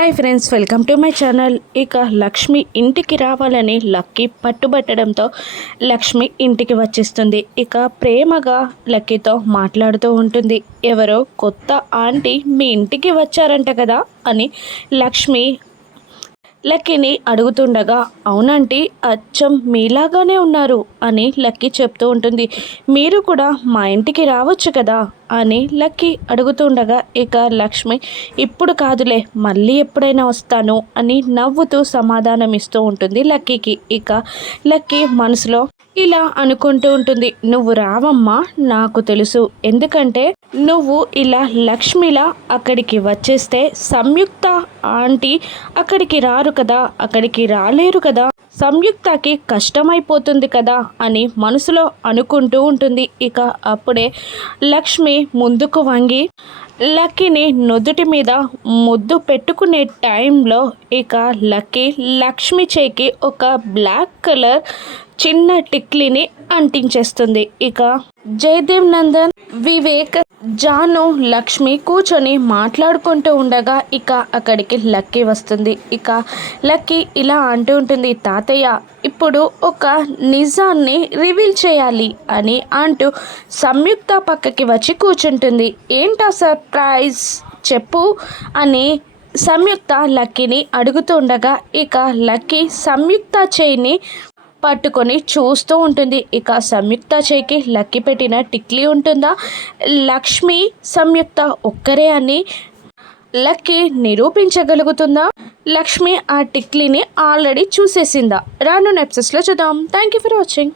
Hi friends, welcome to my channel. ఇక లక్ష్మి ఇంటికి రావాలని లక్కీ పట్టుబట్టడంతో లక్ష్మి ఇంటికి వచ్చేస్తుంది. ఇక ప్రేమగా లక్కీతో మాట్లాడుతూ ఉంటుంది. ఎవరో కొత్త ఆంటీ మీ ఇంటికి వచ్చారంట కదా అని లక్ష్మి లక్కీని అడుగుతుండగా, అవునంటీ, అచ్చం మీలాగానే ఉన్నారు అని లక్కీ చెప్తూ ఉంటుంది. మీరు కూడా మా ఇంటికి రావచ్చు కదా అని లక్కీ అడుగుతుండగా, ఇక లక్ష్మి ఇప్పుడు కాదులే, మళ్ళీ ఎప్పుడైనా వస్తాను అని నవ్వుతూ సమాధానం ఇస్తూ ఉంటుంది లక్కీకి. ఇక లక్కీ మనసులో ఇలా అనుకుంటూ ఉంటుంది, నువ్వు రావమ్మా, నాకు తెలుసు. ఎందుకంటే నువ్వు ఇలా లక్ష్మిలా అక్కడికి వచ్చేస్తే సంయుక్త ఆంటీ అక్కడికి రారు కదా, అక్కడికి రాలేరు కదా, సంయుక్తకి కష్టమైపోతుంది కదా అని మనసులో అనుకుంటూ ఉంటుంది. ఇక అప్పుడే లక్ష్మి ముందుకు వంగి లక్కీని నుదుటి మీద ముద్దు పెట్టుకునే టైంలో ఇక లక్కీ లక్ష్మి చేయికి ఒక బ్లాక్ కలర్ చిన్న టిక్లీని అంటించేస్తుంది. ఇక జయదేవ్ నందన్, వివేక్, జాను, లక్ష్మి కూర్చొని మాట్లాడుకుంటూ ఉండగా ఇక అక్కడికి లక్కీ వస్తుంది. ఇక లక్కీ ఇలా అంటూ ఉంటుంది, తాతయ్య ఇప్పుడు ఒక నిజాన్ని రివీల్ చేయాలి అని అంటూ సంయుక్త పక్కకి వచ్చి కూర్చుంటుంది. ఏంటా సర్ప్రైజ్ చెప్పు అని సంయుక్త లక్కీని అడుగుతుండగా ఇక లక్కీ సంయుక్త చేయిని పట్టుకొని చూస్తూ ఉంటుంది. ఇక సంయుక్త చేయికి లక్కీ పెట్టిన టిక్లీ ఉంటుందా, లక్ష్మి సంయుక్త ఒక్కరే అని లక్కీ నిరూపించగలుగుతుందా, లక్ష్మి ఆ టిక్లీని ఆల్రెడీ చూసేసిందా? రాను ఎపిసోడ్స్లో చూద్దాం. Thank you for watching.